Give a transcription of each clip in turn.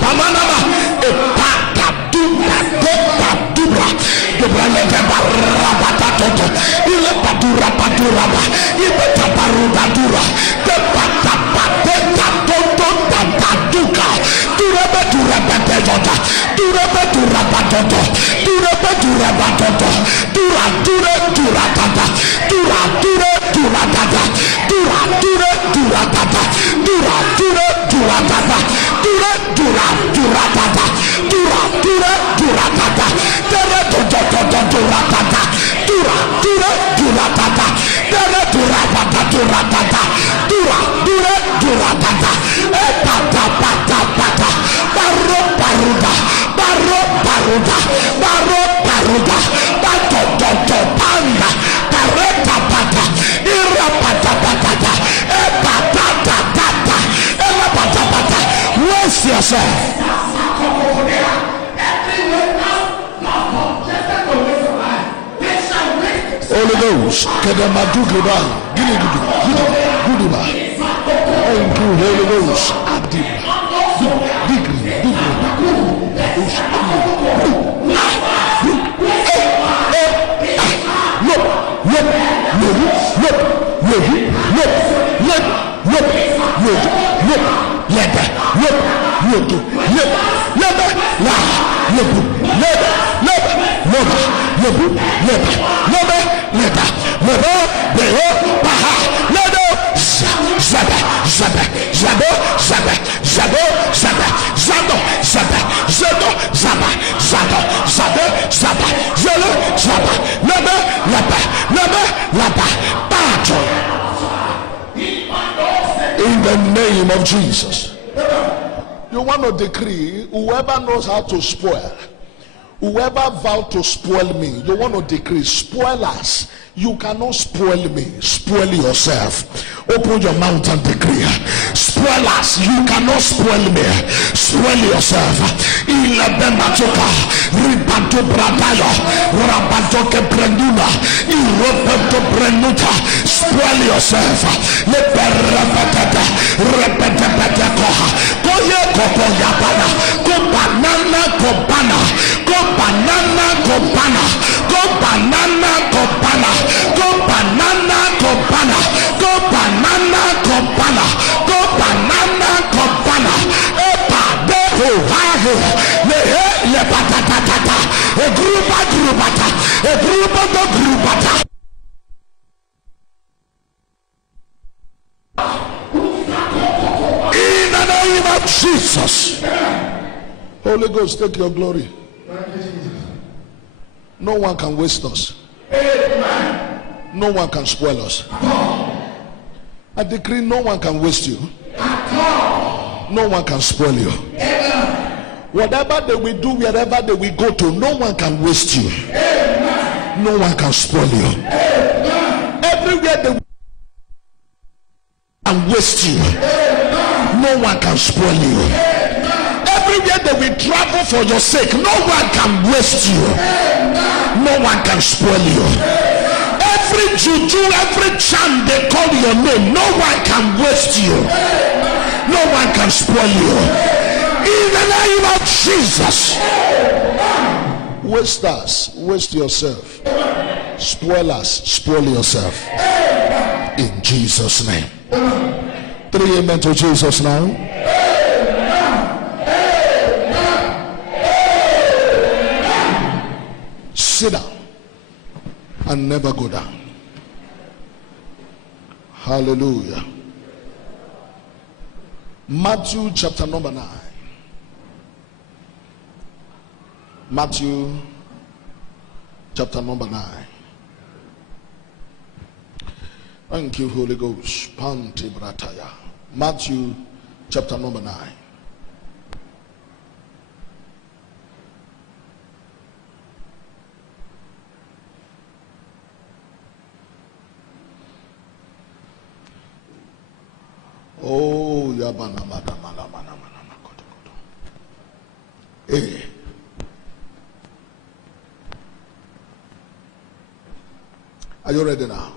Rabamanama, Epatadura, Dopatura, Dubraneteba Rabatato, Ilepatura Paturaba, Ibetabarudadura, Depatapateta, Taduka, Durabatura Batota, Durabatura Batoto, Durabatura Batoto, Dura Tata, Dura Tata, Dura Tata, Dura Tata, Dura Tata, waste yourself. Holy Ghost, Kedamadugiba, Gudiba. Thank you, Holy Ghost. Adiba, Digri, in the name of Jesus. You want to decree, whoever knows how to spoil, whoever vowed to spoil me, you want to decree, spoil us. You cannot spoil me. Spoil yourself. Open your mouth and decree. Spoil us. You cannot spoil me. Spoil yourself. Ilabematoka, Ribato Bratayo, Rabatoke Branduna, Iropato Brenuta. Spoil yourself. Let the repete koha. Koye koko yapana. Ko banana kobana. Ko banana kobana. Ko banana kobana. Go banana, go banana, go banana, go banana, go banana, go banana. Epa deho haho, le patatata, a grubata, a grubata. In the name of Jesus, Holy Ghost, take your glory. No one can waste us. No one can spoil us. I decree no one can waste you. No one can spoil you. Whatever they will do, wherever they will go to, no one can waste you. No one can spoil you. Everywhere they can waste you, no one can spoil you. Everywhere they will travel for your sake, no one can waste you. No one can spoil you. Every juju, every chant they call your name, no one can waste you. No one can spoil you. In the name of Jesus. Waste us, waste yourself. Spoil us, spoil yourself. In Jesus' name. 3 amen to Jesus now. Sit down and never go down. Hallelujah. Matthew chapter number 9. Matthew chapter number 9. Thank you, Holy Ghost. Panti Brataya. Matthew chapter number 9. Oh, yabana mana mana mana mana koto. Eh. Are you ready now?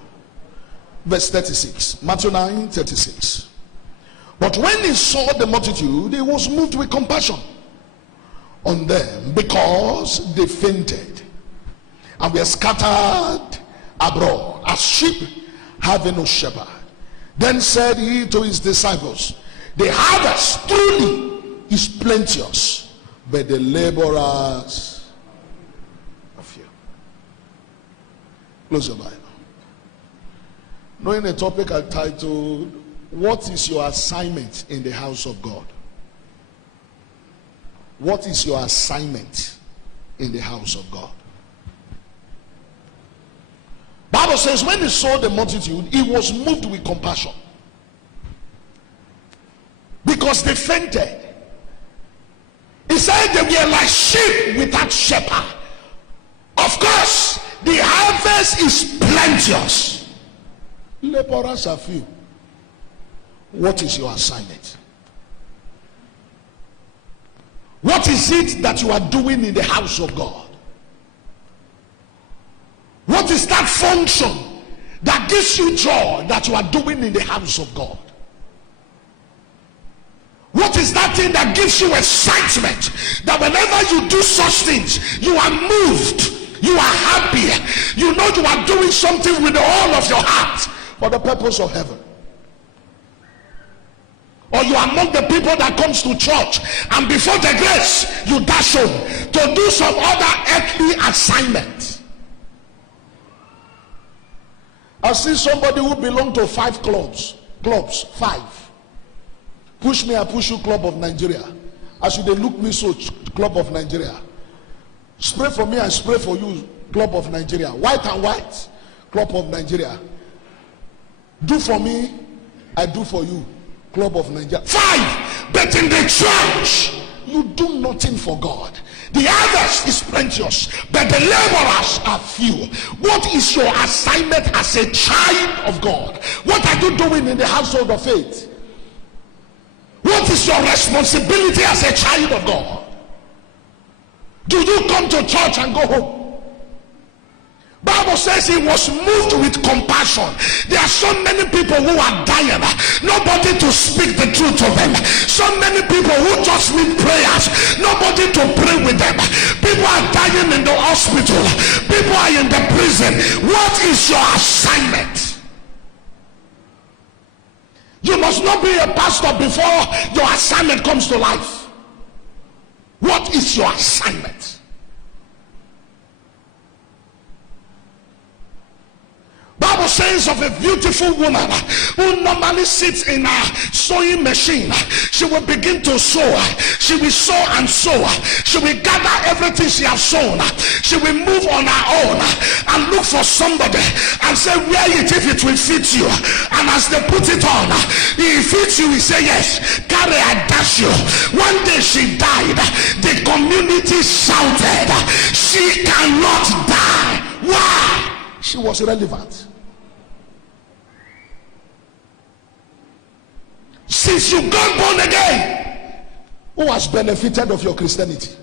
Verse 36. Matthew 9:36. But when he saw the multitude, he was moved with compassion on them because they fainted and were scattered abroad as sheep having no shepherd. Then said he to his disciples, the harvest truly is plenteous, but the laborers are few. Close your Bible. Knowing a topic I titled, what is your assignment in the house of God? What is your assignment in the house of God? Bible says when he saw the multitude, he was moved with compassion because they fainted. He said they were like sheep without shepherd. Of course, the harvest is plenteous. Laborers are few. What is your assignment? What is it that you are doing in the house of God? What is that function that gives you joy that you are doing in the house of God? What is that thing that gives you excitement that whenever you do such things, you are moved, you are happy, you know you are doing something with all of your heart for the purpose of heaven? Or you are among the people that comes to church and before the grace you dash home to do some other earthly assignment. I see somebody who belongs to 5 clubs, 5. Push me, I push you, Club of Nigeria. As you they look me so, Club of Nigeria. Spray for me, I spray for you, Club of Nigeria. White and white, Club of Nigeria. Do for me, I do for you, Club of Nigeria. 5, but in the church, you do nothing for God. The harvest is plenteous, but the laborers are few. What is your assignment as a child of God? What are you doing in the household of faith? What is your responsibility as a child of God? Do you come to church and go home? Bible says he was moved with compassion. There are so many people who are dying, nobody to speak the truth to them. So many people who just need prayers, nobody to pray with them. People are dying in the hospital, people are in the prison. What is your assignment? You must not be a pastor before your assignment comes to life. What is your assignment? Bible says of a beautiful woman who normally sits in a sewing machine. She will begin to sew. She will sew and sew. She will gather everything she has sewn. She will move on her own and look for somebody and say, wear it if it will fit you. And as they put it on, if it fits you, he say, yes, carry, I dash you. One day she died. The community shouted, she cannot die. Why? She was relevant. Since you got born again, who has benefited of your Christianity?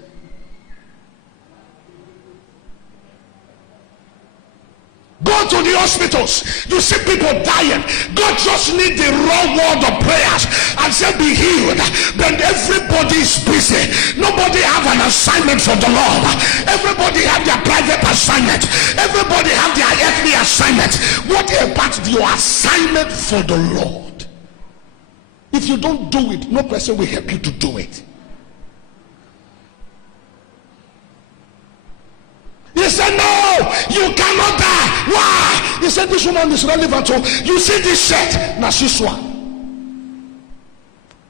Go to the hospitals, you see people dying. God just need the raw word of prayers and say be healed. Then everybody is busy. Nobody have an assignment for the Lord. Everybody have their private assignment. Everybody have their earthly assignment. What about your assignment for the Lord? If you don't do it, no person will help you to do it. He said, no, you cannot die. Why? He said, this woman is relevant. So you see this shirt, now she's one.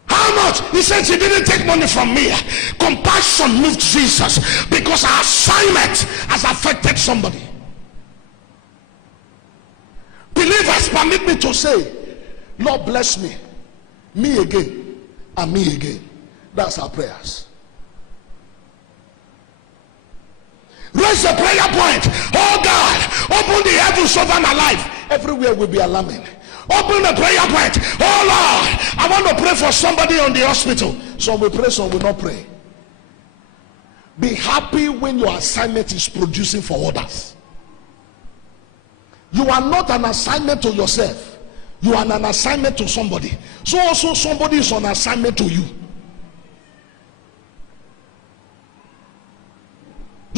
How much? He said, she didn't take money from me. Compassion moved Jesus because our assignment has affected somebody. Believers permit me to say, Lord bless me again, and me again. That's our prayers. Raise the prayer point. Oh God, open the heavens over my life. Everywhere will be alarming. Open the prayer point. Oh Lord, I want to pray for somebody on the hospital. Some will pray, some will not pray. Be happy when your assignment is producing for others. You are not an assignment to yourself. You are an assignment to somebody. So also somebody is on assignment to you.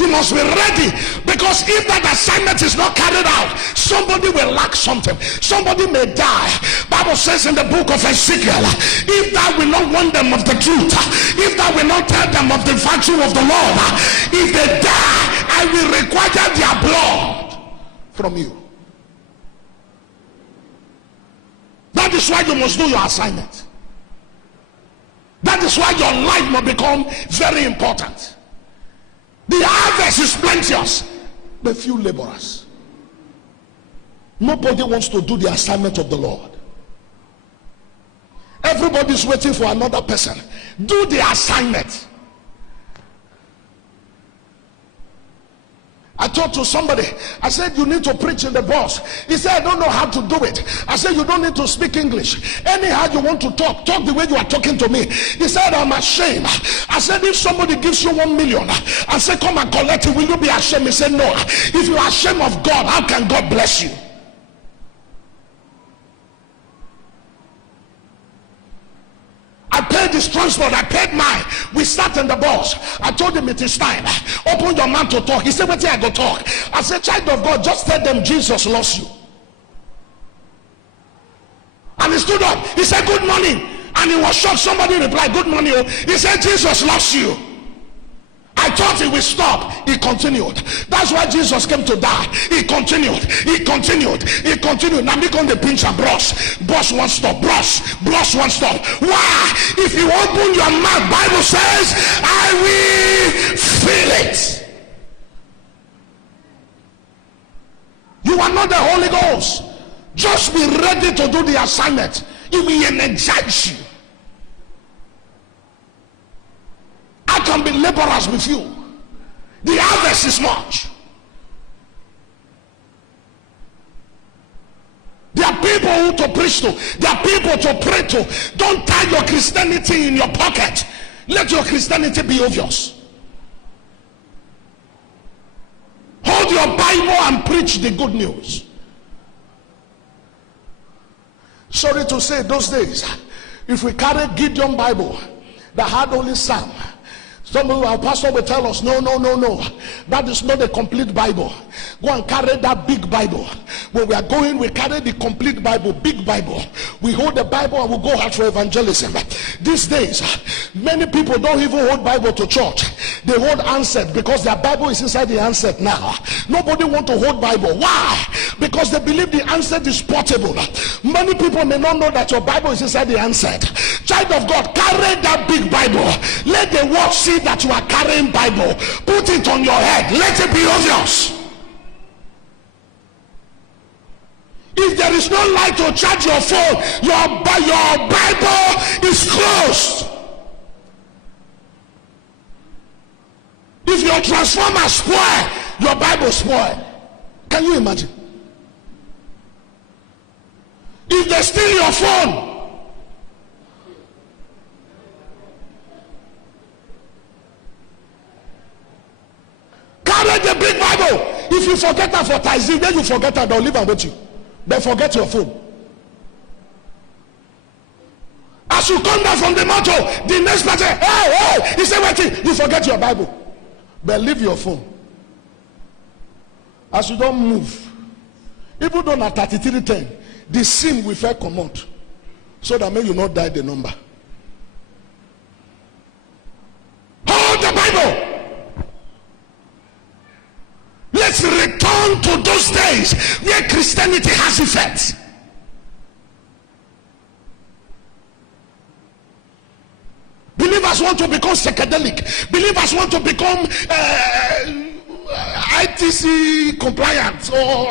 You must be ready, because if that assignment is not carried out, somebody will lack something. Somebody may die. Bible says in the book of Ezekiel, if thou will not warn them of the truth, if thou will not tell them of the virtue of the Lord, if they die, I will require their blood from you. That is why you must do your assignment. That is why your life must become very important. The harvest is plenteous, but few laborers. Nobody wants to do the assignment of the Lord. Everybody is waiting for another person. Do the assignment. I talked to somebody. I said, you need to preach in the bus. He said, I don't know how to do it. I said, you don't need to speak English. Anyhow you want to talk the way you are talking to me. He said, I'm ashamed. I said, if somebody gives you 1 million and say, come and collect it, will you be ashamed? He said, no. If you are ashamed of God, how can God bless you? I paid his transport, I paid mine. We sat in the bus. I told him it is time. Open your mouth to talk. He said, wait till I go talk. I said, child of God, just tell them Jesus loves you. And he stood up. He said, good morning. And he was shocked. Somebody replied, good morning. He said, Jesus loves you. I thought he would stop. He continued. That's why Jesus came to die. He continued. He continued. He continued. Now become the pinch and brush. Brush one stop. Brush one stop. Why? If you open your mouth, Bible says, I will fill it. You are not the Holy Ghost. Just be ready to do the assignment. It will energize you. I can be laborers with you. The harvest is much. There are people who to preach to. There are people to pray to. Don't tie your Christianity in your pocket. Let your Christianity be obvious. Hold your Bible and preach the good news. Sorry to say, those days, if we carry Gideon Bible that had only Psalm, some of our pastor will tell us, no, that is not the complete Bible. Go and carry that big Bible. When we are going, we carry the complete Bible, big Bible. We hold the Bible and we go out for evangelism. These days, many people don't even hold Bible to church. They hold handset because their Bible is inside the handset now. Nobody want to hold Bible. Why? Because they believe the handset is portable. Many people may not know that your Bible is inside the handset. Child of God, carry that big Bible. Let the world see that you are carrying Bible. Put it on your head. Let it be obvious. If there is no light to charge your phone, your Bible is closed. If your transformer spoil, your Bible spoil. Can you imagine? If they steal your phone, carry the big Bible. If you forget that for Tizzy, then you forget that they'll leave and with you. Then forget your phone. As you come down from the motor, the next person, hey, he said, wait, you forget your Bible. But leave your phone. As you don't move, even though at 3310, the SIM will fair come out, so that may you not die the number. Hold the Bible. Let's return to those days where Christianity has effect. Believers want to become psychedelic. Believers want to become ITC compliant or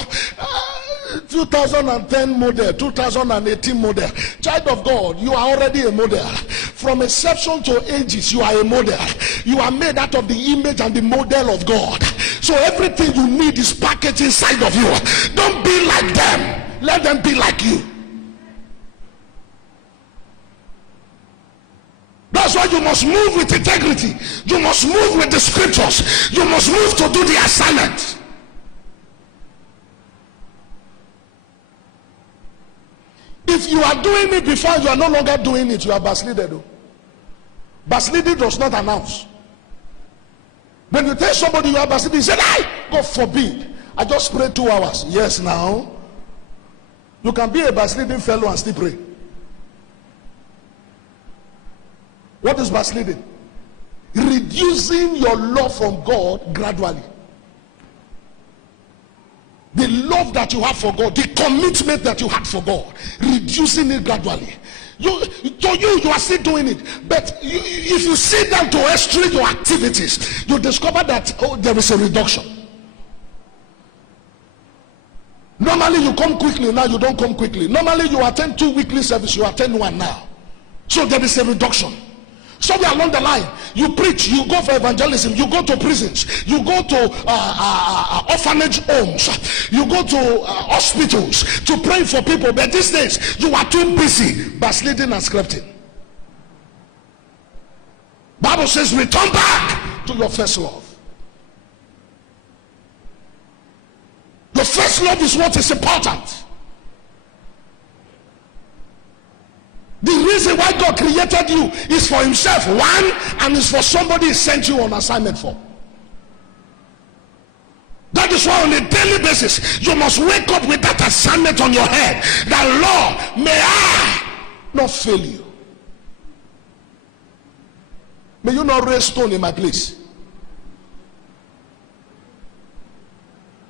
2010 model, 2018 model. Child of God, you are already a model. From inception to ages, you are a model. You are made out of the image and the model of God. So everything you need is packaged inside of you. Don't be like them. Let them be like you. That's why you must move with integrity. You must move with the scriptures. You must move to do the assignment. If you are doing it before, you are no longer doing it, you are backslided. Backsliding does not announce. When you tell somebody you are backsliding, he said, God forbid, I just prayed 2 hours. Yes, now you can be a backsliding fellow and still pray. What is backsliding? Reducing your love from God gradually. The love that you have for God, the commitment that you had for God, reducing it gradually. You are still doing it, but if you sit down to restrict your activities, you discover that there is a reduction. Normally you come quickly, now you don't come quickly. Normally you attend 2 weekly services, you attend 1 now. So there is a reduction. Somewhere along the line, you preach, you go for evangelism, you go to prisons, you go to orphanage homes, you go to hospitals to pray for people. But these days, you are too busy backsliding and scripting. Bible says, return back to your first love. Your first love is what is important. The reason why God created you is for himself, one, and is for somebody he sent you on assignment for. That is why on a daily basis you must wake up with that assignment on your head, that Lord, may I not fail you. May you not raise stone in my place.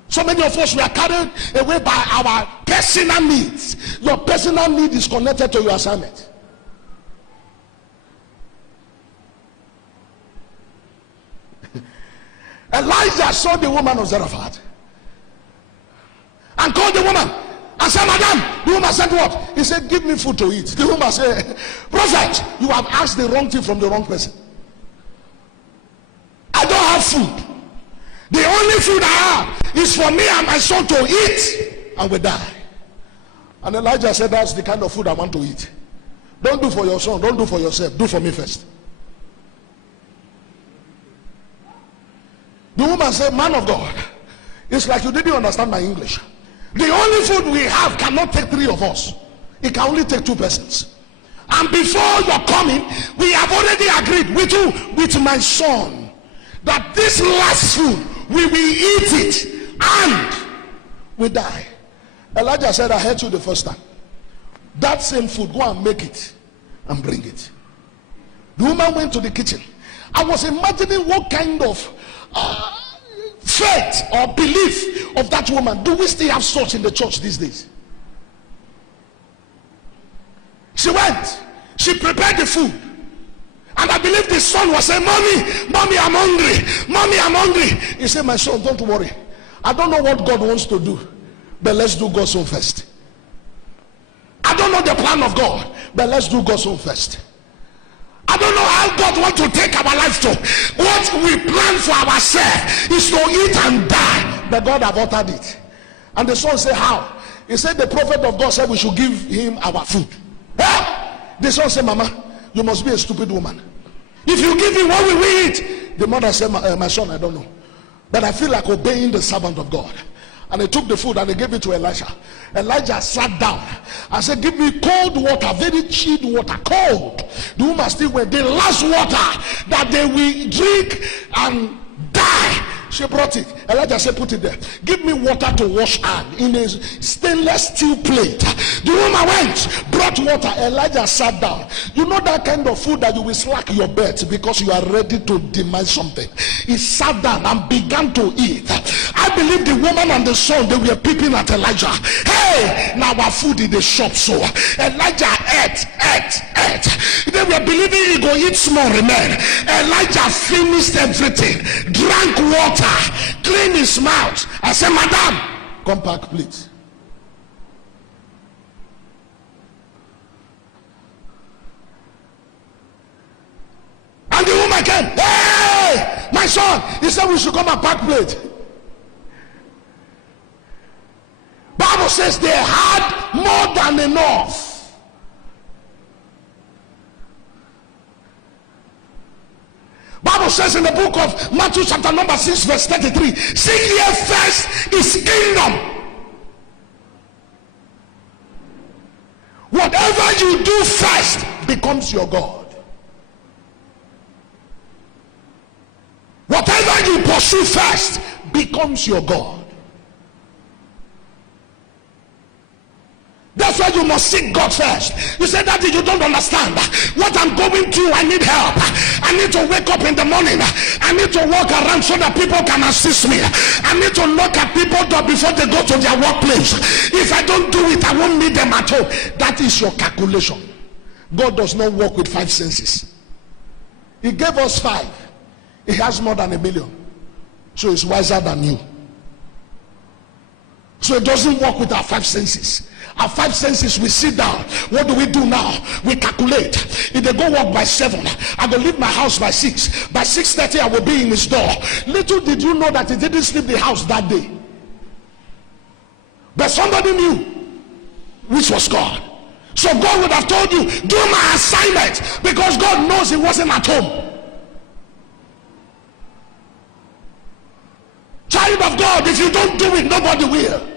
So many of us, we are carried away by our personal needs. Your personal need is connected to your assignment. Elijah saw the woman of Zarephath and called the woman and said, Madam. The woman said what? He said, give me food to eat. The woman said, Prophet, you have asked the wrong thing from the wrong person. I don't have food. The only food I have is for me and my son to eat, and we die. And Elijah said, that's the kind of food I want to eat. Don't do for your son, don't do for yourself, do for me first. The woman said, man of God, it's like you didn't understand my English. The only food we have cannot take 3 of us. It can only take 2 persons. And before your coming, we have already agreed with you, with my son, that this last food, we will eat it and we die. Elijah said, I heard you the first time. That same food, go and make it and bring it. The woman went to the kitchen. I was imagining what kind of faith or belief of that woman. Do we still have such in the church these days? She went, she prepared the food. And I believe the son was saying, Mommy, I'm hungry. Mommy, I'm hungry. He said, my son, don't worry. I don't know what God wants to do, but let's do God's own first. I don't know the plan of God, but let's do God's own first. I don't know how God wants to take our life to. What we plan for ourselves is to eat and die, but God have uttered it. And the son said, how? He said, the prophet of God said we should give him our food. The son said, Mama, you must be a stupid woman. If you give him, what will we eat? The mother said, my son, I don't know, but I feel like obeying the servant of God. And they took the food and they gave it to Elijah. Elijah sat down and said, give me cold water, very chilled water, cold. The woman still went, the last water that they will drink and die. She brought it. Elijah said, put it there. Give me water to wash hand in a stainless steel plate. The woman went, brought water. Elijah sat down. You know that kind of food that you will slack your bed because you are ready to demand something. He sat down and began to eat. I believe the woman and the son, they were peeping at Elijah. Hey, now our food in the shop. So Elijah ate. They were believing he go eat small remain. Elijah finished everything, drank water, cleaned his mouth. I said, Madam, come back, please. And the woman came. Hey, my son. He said we should come and pack plate. Bible says they had more than enough. Bible says in the book of Matthew chapter number 6 verse 33, seek ye first his kingdom. Whatever you do first becomes your God. Whatever whatever you pursue first becomes your God. That's why you must seek God first. You say, Daddy, you don't understand what I'm going through. I need help. I need to wake up in the morning. I need to walk around so that people can assist me. I need to knock at people's door before they go to their workplace. If I don't do it, I won't meet them at home. That is your calculation. God does not work with 5 senses. He gave us 5. He has more than 1 million. So he's wiser than you. So it doesn't work with our 5 senses. Our 5 senses, we sit down. What do we do now? We calculate. If they go work by 7, I will leave my house by 6. By 6:30, I will be in his door. Little did you know that he didn't sleep the house that day. But somebody knew, which was God. So God would have told you, do my assignment, because God knows he wasn't at home. Child of God, if you don't do it, nobody will.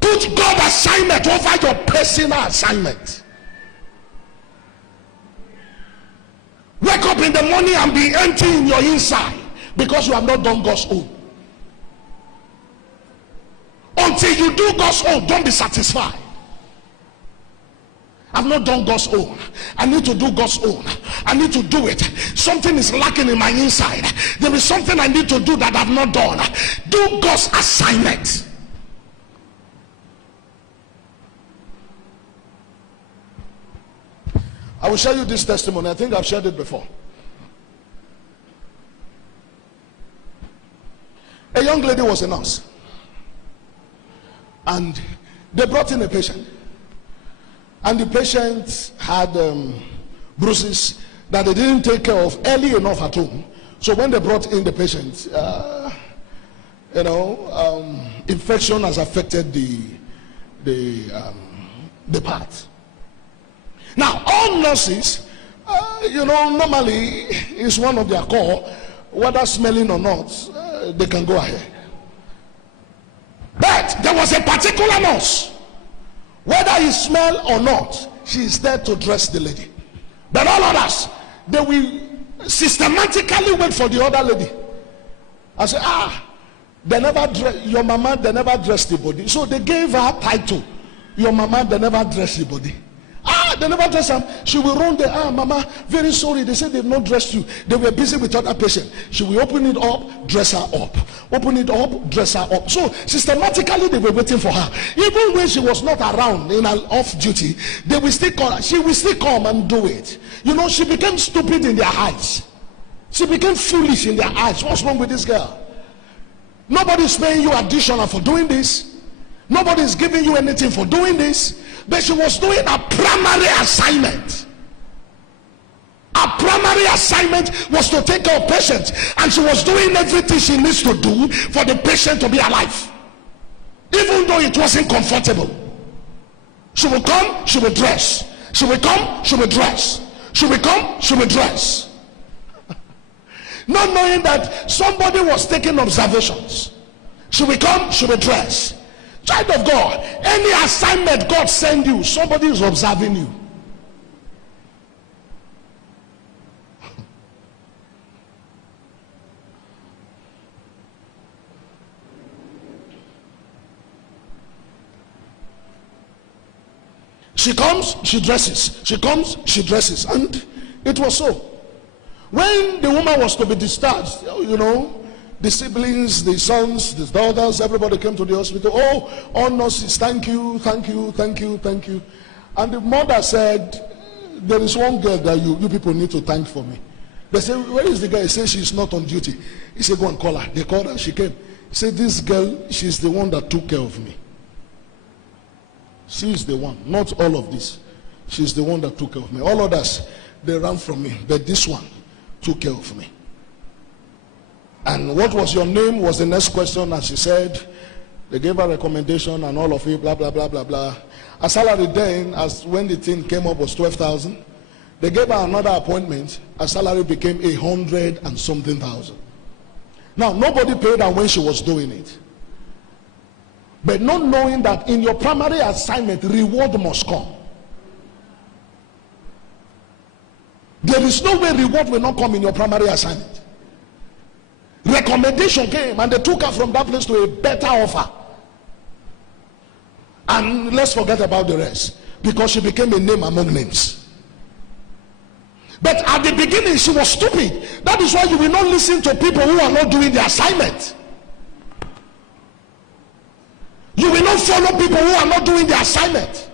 Put God's assignment over your personal assignment. Wake up in the morning and be empty in your inside because you have not done God's own. Until you do God's own, don't be satisfied. I've not done God's own. I need to do God's own. I need to do it. Something is lacking in my inside. There is something I need to do that I've not done. Do God's assignment. I will share you this testimony. I think I've shared it before. A young lady was a nurse, and they brought in a patient, and the patient had bruises that they didn't take care of early enough at home. So when they brought in the patient, infection has affected the part. Now, all nurses, normally is one of their core, whether smelling or not, they can go ahead. But there was a particular nurse, whether he smell or not, she is there to dress the lady. But all others, they will systematically wait for the other lady. I say, they never dress your mama, they never dress the body. So they gave her title, your mama, they never dress the body. They never dress her. She will run there. Mama, very sorry. They said they've not dressed you. They were busy with other patient. She will open it up, dress her up. Open it up, dress her up. So systematically they were waiting for her. Even when she was not around in her off duty, they will still call her. She will still come and do it. She became stupid in their eyes. She became foolish in their eyes. What's wrong with this girl? Nobody is paying you additional for doing this. Nobody is giving you anything for doing this. But she was doing a primary assignment. Her primary assignment was to take care of patients, and she was doing everything she needs to do for the patient to be alive, even though it wasn't comfortable. She will come, she will dress. She will come, she will dress. She will come, she will dress. Not knowing that somebody was taking observations. She will come, she will dress. Child of God, any assignment God send you, somebody is observing you. She comes, she dresses. She comes, she dresses. And it was so. When the woman was to be discharged, the siblings, the sons, the daughters, everybody came to the hospital. All nurses, thank you, thank you, thank you, thank you. And the mother said, there is one girl that you people need to thank for me. They said, where is the girl? He said, she's not on duty. He said, go and call her. They called her, she came. He said, this girl, she's the one that took care of me. She is the one, not all of this. She's the one that took care of me. All others, they ran from me. But this one took care of me. And what was your name was the next question. And she said, they gave her a recommendation and all of it, blah, blah, blah, blah, blah. Her salary then, as when the thing came up, was 12,000. They gave her another appointment. Her salary became 100 and something thousand. Now, nobody paid her when she was doing it. But not knowing that in your primary assignment, reward must come. There is no way reward will not come in your primary assignment. Recommendation came and they took her from that place to a better offer. And let's forget about the rest, because she became a name among names. But at the beginning she was stupid. That is why you will not listen to people who are not doing the assignment. You will not follow people who are not doing the assignment.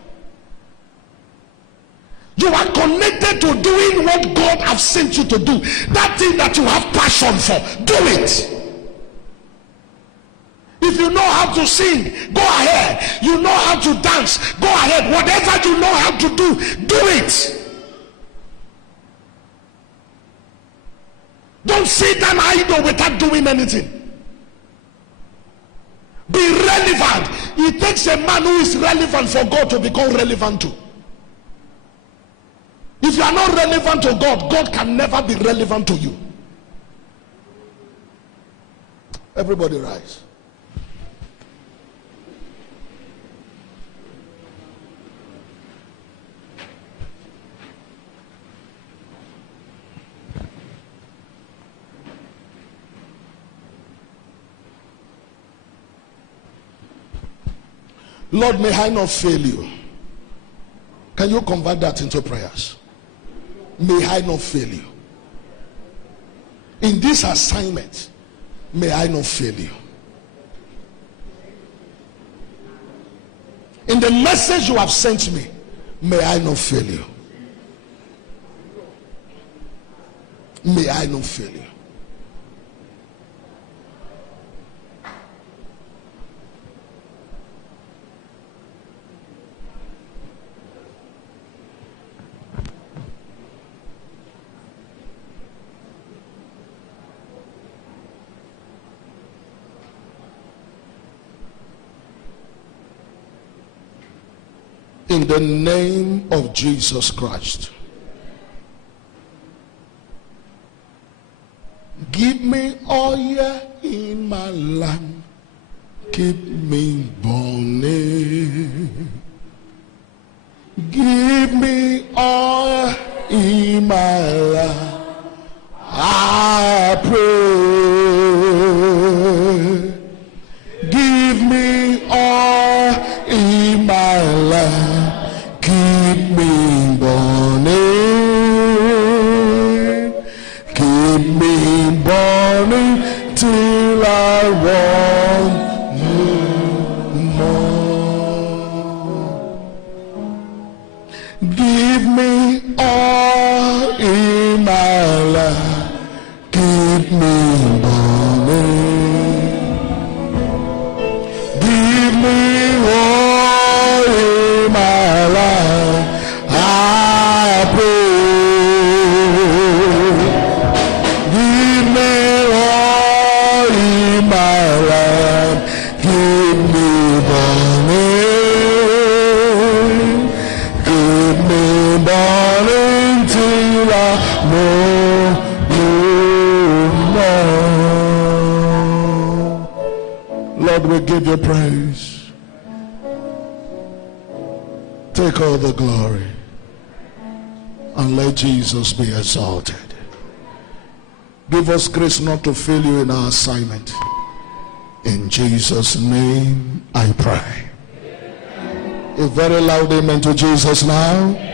You are connected to doing what God has sent you to do. That thing that you have passion for, do it. If you know how to sing, go ahead. You know how to dance, go ahead. Whatever you know how to do, do it. Don't sit down idle without doing anything. Be relevant. It takes a man who is relevant for God to become relevant too. If you are not relevant to God, God can never be relevant to you. Everybody rise. Lord, may I not fail you. Can you convert that into prayers? May I not fail you. In this assignment, may I not fail you. In the message you have sent me, may I not fail you. May I not fail you. In the name of Jesus Christ, give me oil in my lamp, keep me burning. Give me oil in my lamp, I pray. Give me oil in my lamp, keep me burning, keep me burning till I want you more. Give me all in my life, keep me burning. Give me all in my life, I pray. Give me all in my life, keep me burning. Keep me burning till I know you more. Lord, we give you praise. Take all the glory and let Jesus be exalted. Give us grace not to fail you in our assignment. In Jesus' name I pray. A very loud amen to Jesus now.